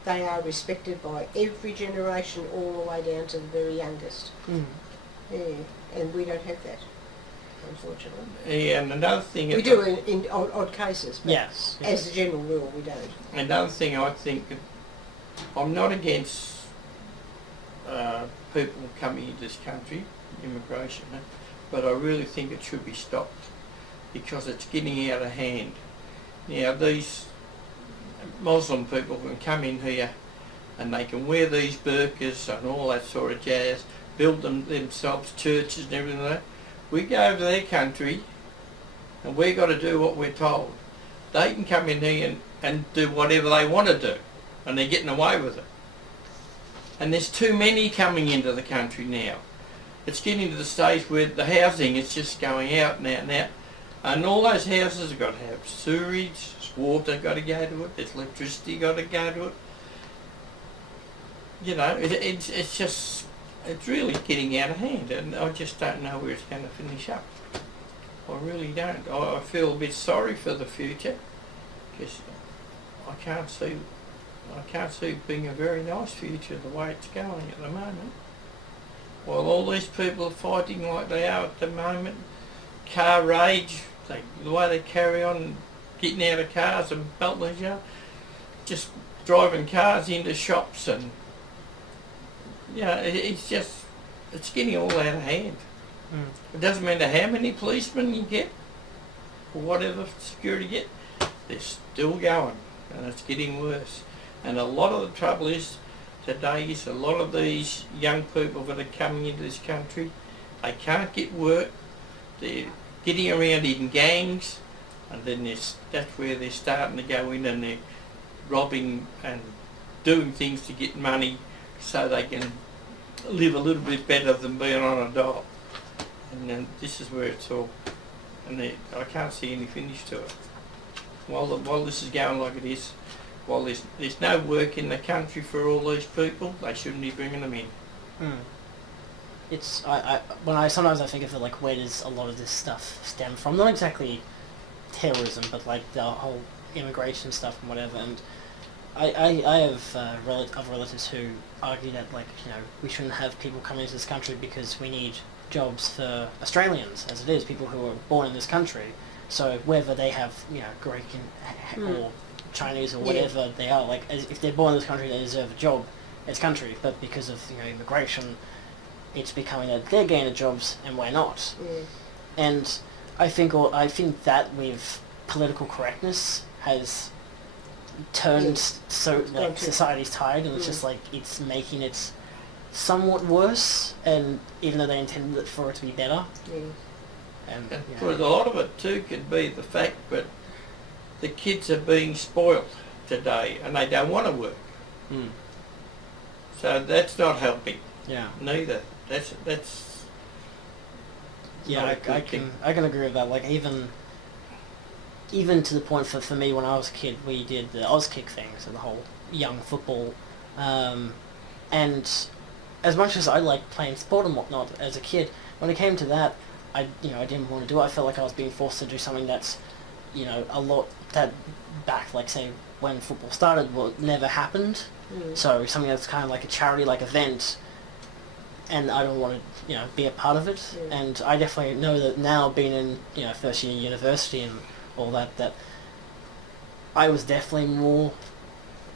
They are respected by every generation, all the way down to the very youngest. Mm. Yeah, and we don't have that, unfortunately. Yeah, and another thing... We do in odd cases, but Yes. as a general rule, we don't. Another thing I think, I'm not against people coming into this country, immigration, but I really think it should be stopped because it's getting out of hand. Now these Muslim people can come in here and they can wear these burqas and all that sort of jazz, build themselves churches and everything like that. We go over to their country and we've got to do what we're told. They can come in here and do whatever they want to do, and they're getting away with it. And there's too many coming into the country now. It's getting to the stage where the housing is just going out and out and out, and all those houses have got to have sewerage, there's water got to go to it, there's electricity got to go to it. You know, it's really getting out of hand, and I just don't know where it's going to finish up. I really don't. I feel a bit sorry for the future because I can't see it being a very nice future the way it's going at the moment. While all these people are fighting like they are at the moment, car rage, the way they carry on getting out of cars and belting each other, just driving cars into shops, and it's getting all out of hand. Mm. It doesn't matter how many policemen you get or whatever security you get, they're still going, and it's getting worse. And a lot of the trouble is today is a lot of these young people that are coming into this country, they can't get work, they're getting around in gangs, and then that's where they're starting to go in and they're robbing and doing things to get money so they can live a little bit better than being on a dole. And then this is where it's all, and I can't see any finish to it. While this is going like it is, well, there's no work in the country for all these people, they shouldn't be bringing them in. Mm. It's sometimes I think of it like, where does a lot of this stuff stem from? Not exactly terrorism, but like the whole immigration stuff and whatever. And I have other relatives who argue that, like, you know, we shouldn't have people coming into this country because we need jobs for Australians, as it is, people who are born in this country. So whether they have, you know, Greek or Chinese or whatever they are, like, if they're born in this country, they deserve a job in this country. But because of, you know, immigration, it's becoming that they're getting the jobs and we're not. And I think that with political correctness has turned so, like, society's tired, and it's just like, it's making it somewhat worse, and even though they intended it for it to be better. And for a lot of it too could be the fact that the kids are being spoilt today and they don't want to work. So that's not helping. Neither. That's I can agree with that. Like, even to the point for me, when I was a kid, we did the Auskick things and the whole young football, and as much as I liked playing sport and whatnot as a kid, when it came to that, I didn't want to do it. I felt like I was being forced to do something that's, you know, a lot that back, like, say, when football started, never happened. So something that's kind of like a charity, like, event, and I don't want to, you know, be a part of it. And I definitely know that now, being in, you know, first year university and all that, that I was definitely more,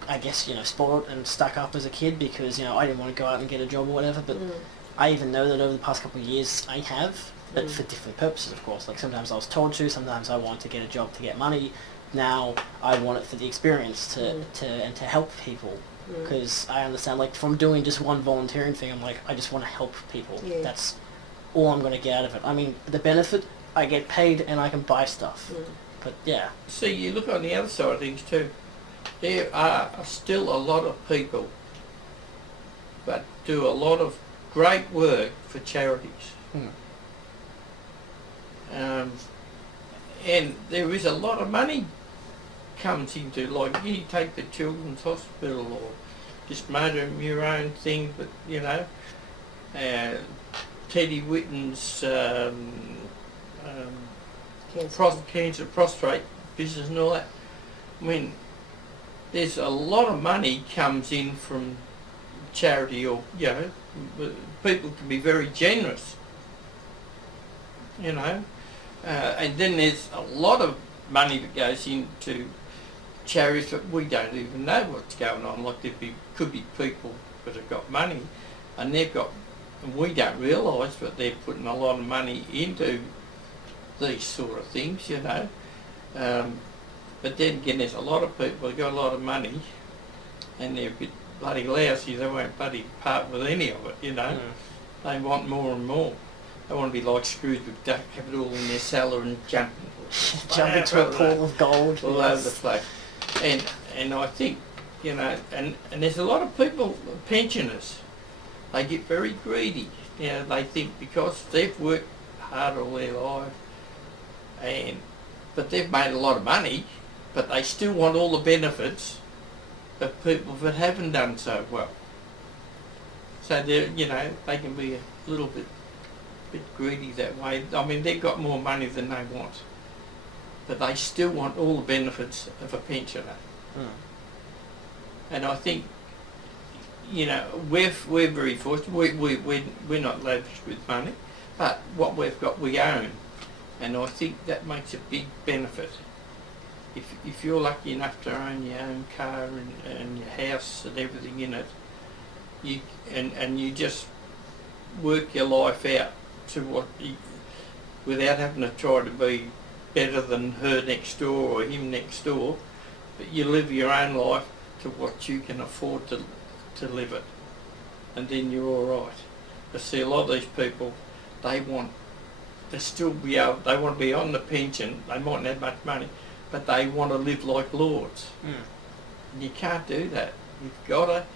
I guess, you know, spoiled and stuck up as a kid, because, you know, I didn't want to go out and get a job or whatever. But I even know that over the past couple of years I have, but for different purposes, of course. Like, sometimes I was told to, sometimes I want to get a job to get money. Now I want it for the experience and to help people, because I understand, like, from doing just one volunteering thing, I'm like, I just want to help people. That's all I'm going to get out of it. I mean, the benefit, I get paid and I can buy stuff. But see, you look on the other side of things too. There are still a lot of people that do a lot of great work for charities. And there is a lot of money comes into, like, you take the Children's Hospital, or just motor your own thing, but, you know, Teddy Whitten's cancer, prostate business and all that. I mean, there's a lot of money comes in from charity, or, you know, people can be very generous, you know. And then there's a lot of money that goes into charities that we don't even know what's going on. Like, could be people that have got money, and and we don't realise that they're putting a lot of money into these sort of things, you know. But then again, there's a lot of people who've got a lot of money, and they're a bit bloody lousy. They won't bloody part with any of it, you know. They want more and more. They want to be like Scrooge McDuck, have it all in their cellar and jump into a pool of gold all over the place. And I think, you know, and there's a lot of people, pensioners, they get very greedy. You know, they think because they've worked hard all their life, but they've made a lot of money, but they still want all the benefits of people that haven't done so well. So they, you know, they can be a little bit greedy that way. I mean, they've got more money than they want, but they still want all the benefits of a pensioner. And I think, you know, we're very fortunate. We're not lavish with money, but what we've got we own, and I think that makes a big benefit. If you're lucky enough to own your own car and your house and everything in it, you just work your life out to without having to try to be better than her next door or him next door, but you live your own life to what you can afford to live it, and then you're all right. But see, a lot of these people, they want to be on the pension. They mightn't have much money, but they want to live like lords. And you can't do that. You've got to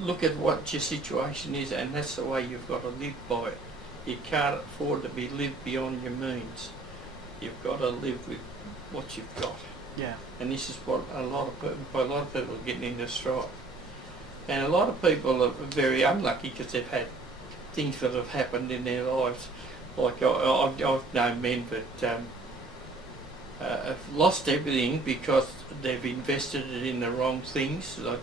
look at what your situation is, and that's the way you've got to live by it. You can't afford to live beyond your means. You've got to live with what you've got. Yeah. And this is what a lot of people are getting into strife. And a lot of people are very unlucky because they've had things that have happened in their lives. Like I've known men that have lost everything because they've invested it in the wrong things. Like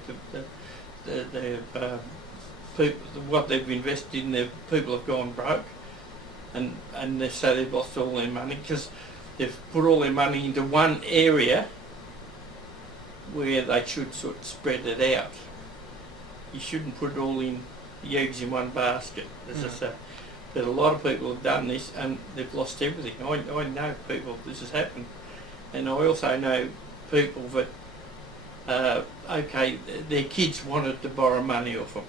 what they've invested in, the people have gone broke, and so they've lost all their money because they've put all their money into one area where they should sort of spread it out. You shouldn't put all the eggs in one basket, as I say. But a lot of people have done this and they've lost everything. I know people this has happened, and I also know people that their kids wanted to borrow money off them.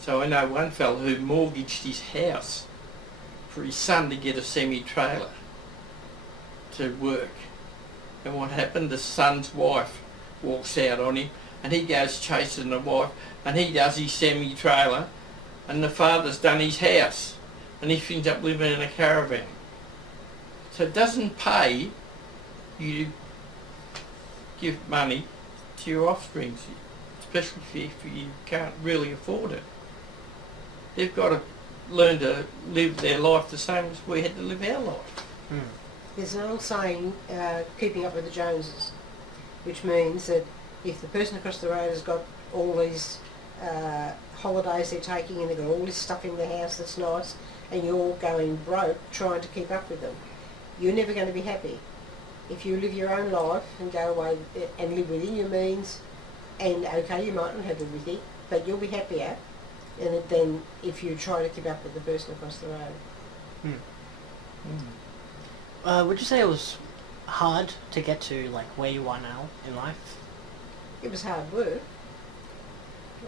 So I know one fellow who mortgaged his house for his son to get a semi-trailer to work. And what happened? The son's wife walks out on him, and he goes chasing the wife, and he does his semi-trailer, and the father's done his house, and he ends up living in a caravan. So it doesn't pay you to give money to your offspring, especially if you can't really afford it. They've got to learn to live their life the same as we had to live our life. There's an old saying, keeping up with the Joneses, which means that if the person across the road has got all these holidays they're taking and they've got all this stuff in the house that's nice, and you're going broke trying to keep up with them, you're never going to be happy. If you live your own life and go away and live within your means, and okay, you might not have everything, but you'll be happier than if you try to keep up with the person across the road. Would you say it was hard to get to like where you are now in life? It was hard work.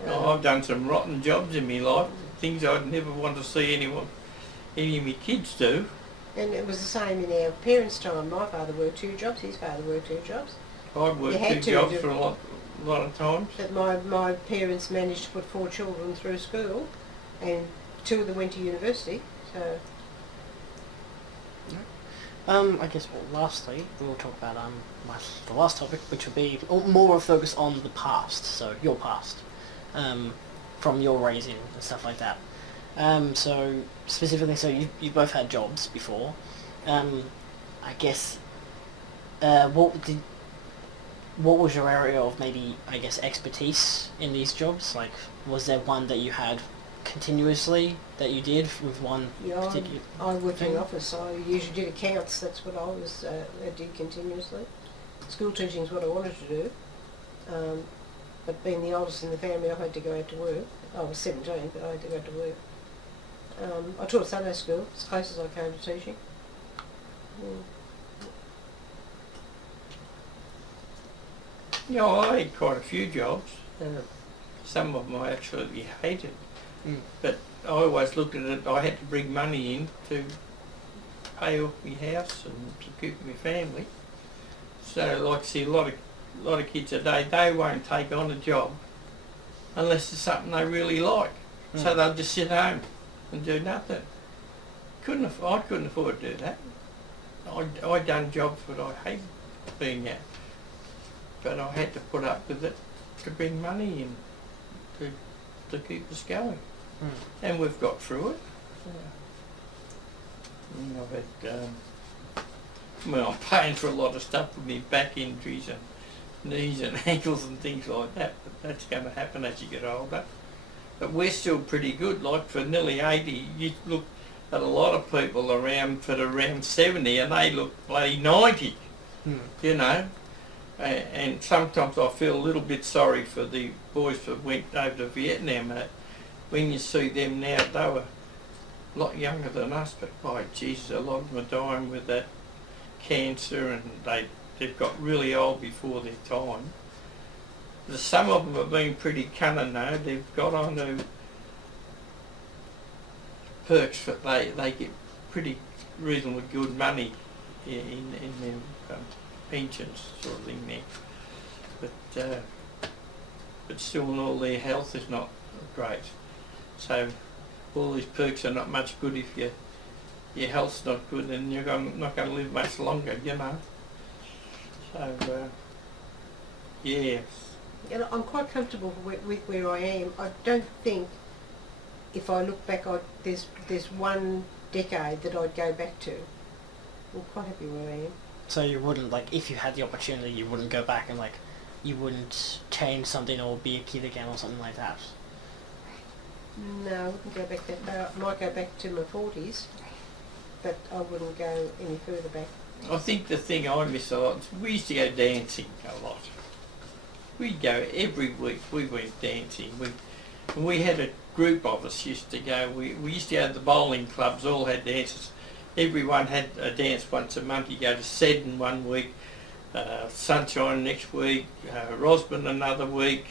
I've done some rotten jobs in my life, things I'd never want to see any of my kids do. And it was the same in our parents' time. My father worked 2 jobs, his father worked 2 jobs. I've worked 2 jobs for a lot of times. But my parents managed to put 4 children through school, and 2 of them went to university. So I guess, lastly, we'll talk about the last topic, which would be more a focus on the past, so your past, from your raising and stuff like that. So specifically, so you both had jobs before. I guess, what was your area of maybe, I guess, expertise in these jobs? Like, was there one that you had continuously that you did with one particular I worked thing? in the office. I usually did accounts. That's what I did continuously. School teaching is what I wanted to do. But being the oldest in the family, I had to go out to work. I was 17, but I had to go out to work. I taught Sunday school, as close as I came to teaching. Yeah, I had quite a few jobs. Some of them I absolutely hated. But I always looked at it, I had to bring money in to pay off my house and to keep my family. So, like, see, a lot of kids today, they won't take on a job unless it's something they really like. So they'll just sit home and do nothing. I couldn't afford to do that. I done jobs that I hated being at, but I had to put up with it to bring money in to keep us going. And we've got through it. I've had, I'm paying for a lot of stuff with me back injuries and knees and ankles and things like that, but that's going to happen as you get older. But we're still pretty good. Like, for nearly 80, you look at a lot of people around 70 and they look bloody 90, you know. And sometimes I feel a little bit sorry for the boys that went over to Vietnam. When you see them now, they were a lot younger than us, but by Jesus, a lot of them are dying with that cancer, and they've got really old before their time. Some of them have been pretty cunning though. They've got onto perks that they get pretty reasonably good money in their pensions sort of thing there. But still, all their health is not great. So all these perks are not much good if your health's not good, and you're not going to live much longer, you know. So, yes. And I'm quite comfortable with where I am. I don't think, if I look back, there's one decade that I'd go back to. I'm quite happy where I am. So you wouldn't, like, if you had the opportunity, you wouldn't go back and, like, you wouldn't change something or be a kid again or something like that? No, I wouldn't go back that far. I might go back to my 40s, but I wouldn't go any further back. I think the thing I miss a lot is we used to go dancing a lot. We'd go every week. We went dancing. We had a group of us used to go. We used to go to the bowling clubs. All had dances. Everyone had a dance once a month. You go to Seddon one week, Sunshine next week, Rosman another week,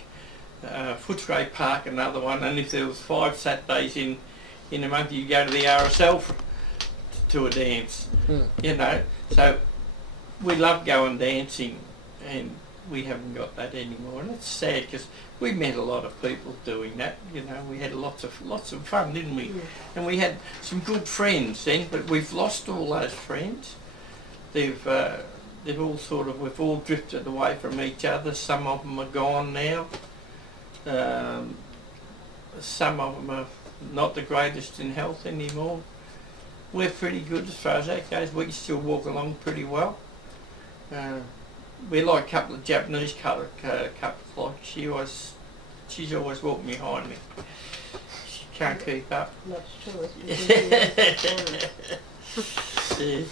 Footscray Park another one. And if there was 5 Saturdays in a month, you go to the RSL to a dance. You know. So we love going dancing, and we haven't got that anymore, and it's sad because we met a lot of people doing that. You know, we had lots of fun, didn't we? Yeah. And we had some good friends then, but we've lost all those friends. They've all we've all drifted away from each other. Some of them are gone now. Some of them are not the greatest in health anymore. We're pretty good as far as that goes. We can still walk along pretty well. We're like a couple of Japanese couples. Like she's always walking behind me. She can't keep up. Not sure. Yeah.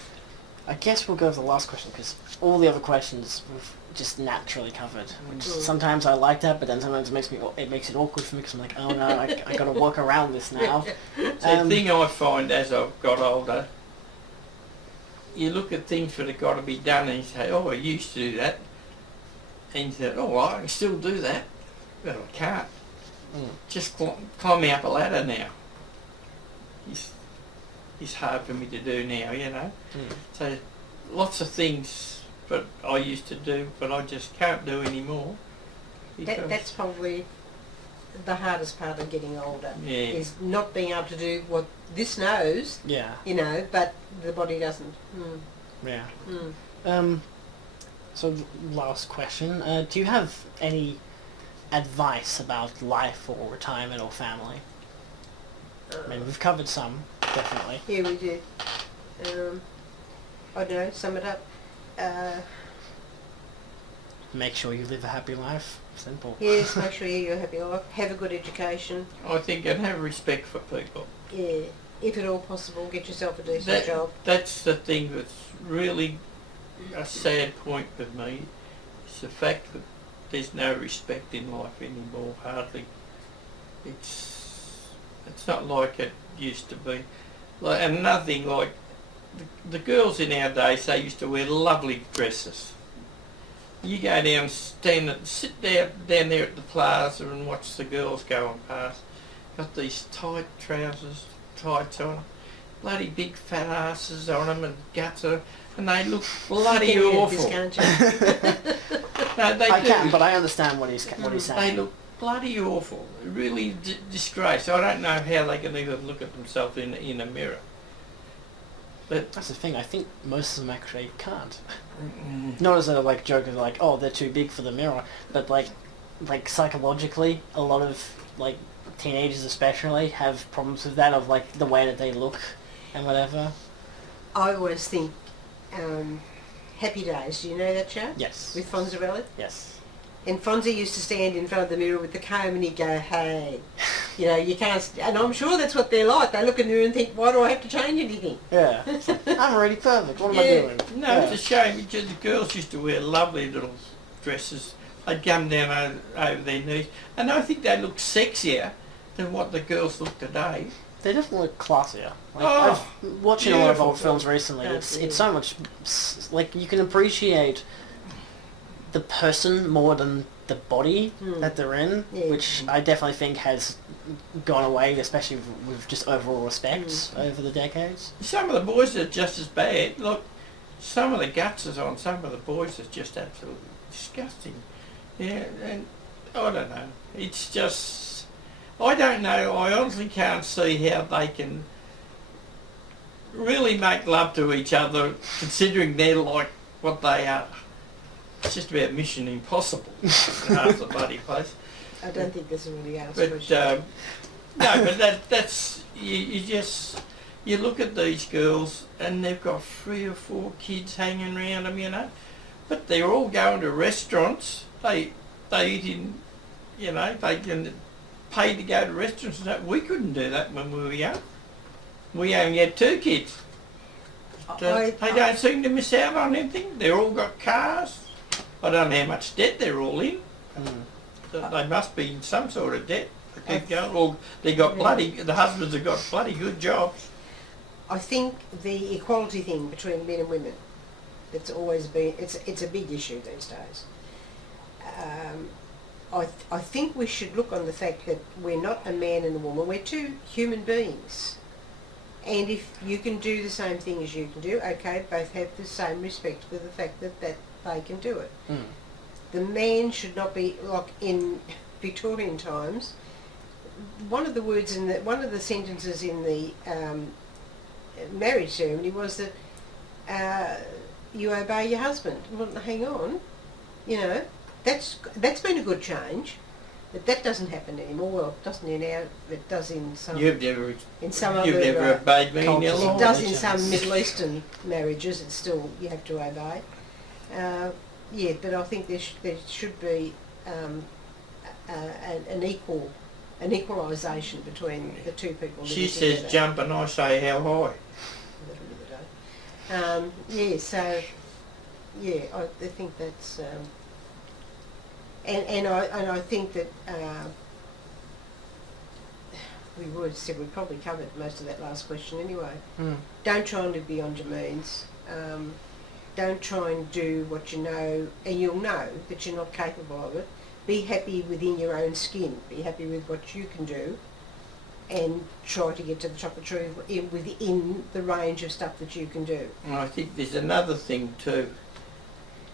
I guess we'll go to the last question, because all the other questions we've just naturally covered. Which sometimes I like that, but then sometimes it makes it awkward for me, because I'm like, oh no, I got to work around this now. The thing I find as I've got older, you look at things that have got to be done and you say, oh, I used to do that. And you say, oh, well, I can still do that. But I can't. Just climbing up a ladder now. It's hard for me to do now, you know. So lots of things that I used to do, but I just can't do anymore. That's probably the hardest part of getting older, Yeah. is not being able to do what this knows, Yeah. you know, but the body doesn't. Yeah. Mm. So last question, do you have any advice about life or retirement or family? I mean, we've covered some, definitely. Yeah, we did. I don't know, sum it up. Make sure you live a happy life. Simple. Yes, make sure you're a happy life. Have a good education. I think, and have respect for people. Yeah, if at all possible, get yourself a decent job. That's the thing that's really a sad point with me. It's the fact that there's no respect in life anymore, hardly. It's not like it used to be. Like, and another thing, like the girls in our days, they used to wear lovely dresses. You go down, sit down there at the plaza and watch the girls going past. Got these tight trousers, tights on, bloody big fat asses on them and guts on them, and they look bloody awful. Can't you? No, they I do. can, but I understand what he's saying. They look bloody awful. Really disgrace. I don't know how they can even look at themselves in a mirror. But That's the thing, I think most of them actually can't. Not as a like joke of like, oh, they're too big for the mirror, but like psychologically, a lot of like teenagers especially have problems with that, of like the way that they look and whatever. I always think Happy Days, do you know that show? Yes. With Fonzarelli? Yes. And Fonzie used to stand in front of the mirror with the comb and he'd go, hey, you know, you can't... And I'm sure that's what they're like. They look in the mirror and think, why do I have to change anything? Yeah. It's like, I'm already perfect. What am I doing? no, Yeah. it's a shame because the girls used to wear lovely little dresses. They'd come down over their knees, and I think they look sexier than what the girls look today. They definitely look classier. Like, Oh, I've watching a lot of beautiful. old films recently. Absolutely. It's so much like you can appreciate the person more than the body that they're in, Yeah. which I definitely think has gone away, especially with just overall respect over the decades. Some of the boys are just as bad. Look, some of the guts is on some of the boys is just absolutely disgusting. Yeah, and I don't know. It's just, I don't know. I honestly can't see how they can really make love to each other, considering they're like what they are. It's just about Mission Impossible, half the bloody place. I don't think there's a really asked But question. no, but that's you look at these girls and they've got 3 or 4 kids hanging around them, you know, but they're all going to restaurants. They eat in, you know, they can pay to go to restaurants and that. We couldn't do that when we were young. We only had 2 kids. They don't seem to miss out on anything. They've all got cars. I don't know how much debt they're all in. They must be in some sort of debt. They keep going. Or they got the husbands have got bloody good jobs. I think the equality thing between men and women, that's always been, it's a big issue these days. I think we should look on the fact that we're not a man and a woman, we're 2 human beings. And if you can do the same thing as you can do, okay, both have the same respect for the fact that they can do it. The man should not be, like in Victorian times, one of the sentences in the marriage ceremony was that you obey your husband. Well, hang on, you know, that's been a good change, but that doesn't happen anymore. Well, it doesn't in our, it does in some. You've never other obeyed me, Neil. It does in some Middle Eastern marriages. It's still, you have to obey. Yeah, but I think there should be an equalisation between the 2 people. She says jump and I say how high. Yeah, so yeah, I think that's and I think that we probably covered most of that last question anyway. Don't try and live beyond your means. Don't try and do what you know, and you'll know that you're not capable of it. Be happy within your own skin. Be happy with what you can do, and try to get to the top of the tree within the range of stuff that you can do. And I think there's another thing too.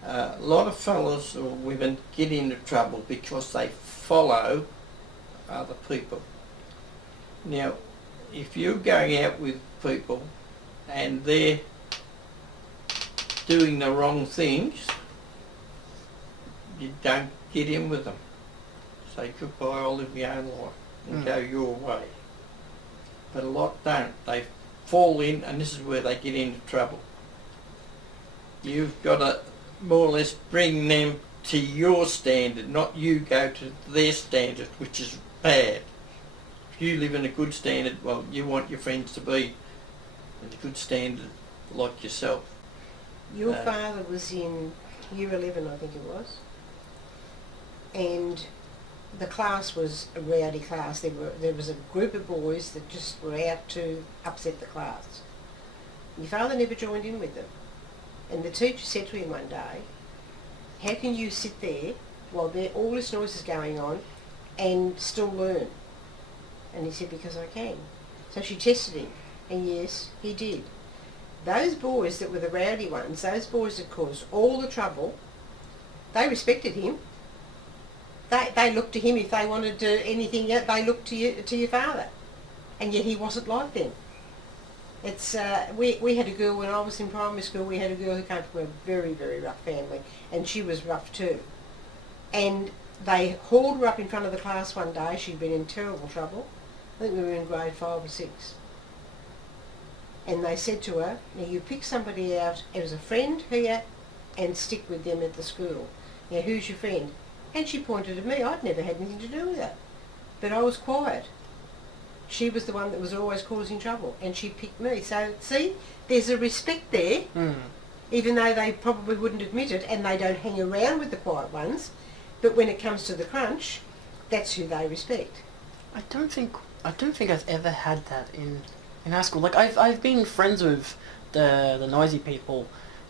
A lot of fellas or women get into trouble because they follow other people. Now, if you're going out with people and they're doing the wrong things, you don't get in with them. Say goodbye, I'll live my own life and go your way. But a lot don't. They fall in, and this is where they get into trouble. You've got to more or less bring them to your standard, not you go to their standard, which is bad. If you live in a good standard, well, you want your friends to be in a good standard like yourself. Your father was in year 11, I think it was, and the class was a rowdy class. There was a group of boys that just were out to upset the class. Your father never joined in with them. And the teacher said to him one day, how can you sit there while all this noise is going on and still learn? And he said, because I can. So she tested him, and yes, he did. Those boys that were the rowdy ones, those boys that caused all the trouble, they respected him. They looked to him if they wanted to anything. They looked to your father, and yet he wasn't like them. It's we had a girl when I was in primary school. We had a girl who came from a very, very rough family, and she was rough too. And they hauled her up in front of the class one day. She'd been in terrible trouble. I think we were in grade 5 or 6. And they said to her, now you pick somebody out as a friend here and stick with them at the school. Now who's your friend? And she pointed at me. I'd never had anything to do with that. But I was quiet. She was the one that was always causing trouble, and she picked me. So, see, there's a respect there, even though they probably wouldn't admit it, and they don't hang around with the quiet ones. But when it comes to the crunch, that's who they respect. I don't think I've ever had that in high school. Like I've been friends with the noisy people,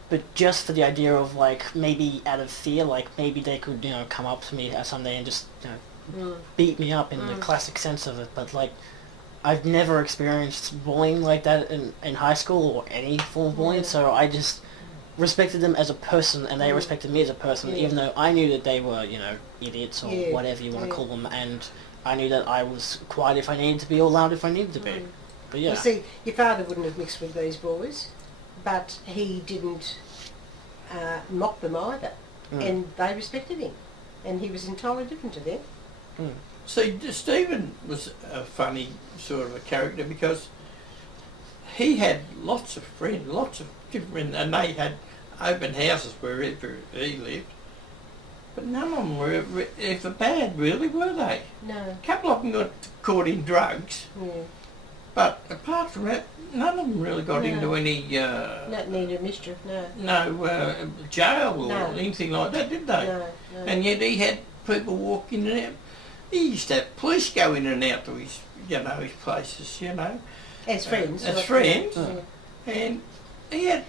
but just for the idea of like maybe out of fear, like maybe they could come up to me someday and just beat me up in the classic sense of it. But like I've never experienced bullying like that in high school or any form of bullying, so I just respected them as a person, and they respected me as a person, even though I knew that they were, idiots or whatever you want to call them, and I knew that I was quiet if I needed to be or loud if I needed to be. But yeah. Well, see, your father wouldn't have mixed with these boys, but he didn't mock them either. and they respected him, and he was entirely different to them. See, Stephen was a funny sort of a character because he had lots of friends, lots of different, and they had open houses wherever he lived. But none of them were ever bad, really, were they? No. A couple of them got caught in drugs, Yeah. but apart from that, none of them really got No. into any Not needed mischief, no. jail or No. anything like that, did they? No, no. And yet he had people walk in and out. He used to have police go in and out to his, his places, As friends. as like, friends. Yeah. And he had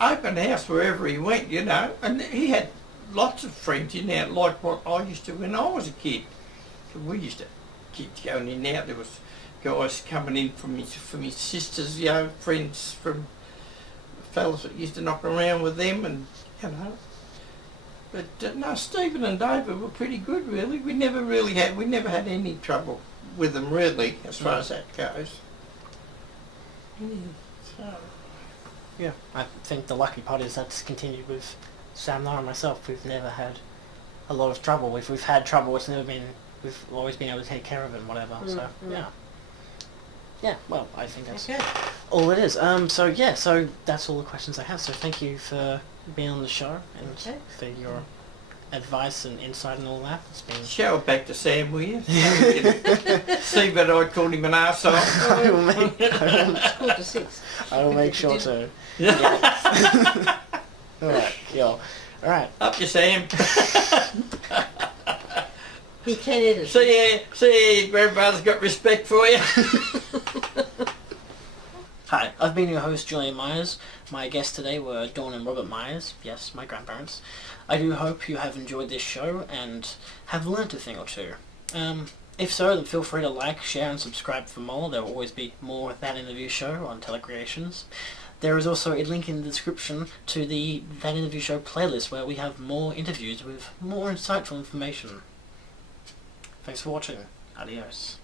open house wherever he went, and he had lots of friends in there, like what I used to when I was a kid. We used to kids going in and out. There was guys coming in from his sisters, friends from fellas that used to knock around with them, and But no, Stephen and David were pretty good, really. We never had any trouble with them, really, as far as that goes. So. Yeah, I think the lucky part is that's continued with Sam and myself. We've never had a lot of trouble. If we've had trouble, we've always been able to take care of it and whatever. So yeah. Well, I think that's all it is. So that's all the questions I have. So thank you for being on the show and for your advice and insight and all that. It's been. Show it back to Sam, will you? See that I called him an arsehole. I will make sure to. Yeah. Alright, yo. Alright. Up you, Sam. He can edit. See, grandfather's got respect for you. Hi, I've been your host, Julian Meyers. My guests today were Dawn and Robert Meyers. Yes, my grandparents. I do hope you have enjoyed this show and have learnt a thing or two. If so, then feel free to like, share and subscribe for more. There will always be more That Interview Show on Telecreations. There is also a link in the description to the That Interview Show playlist where we have more interviews with more insightful information. Thanks for watching. Adios.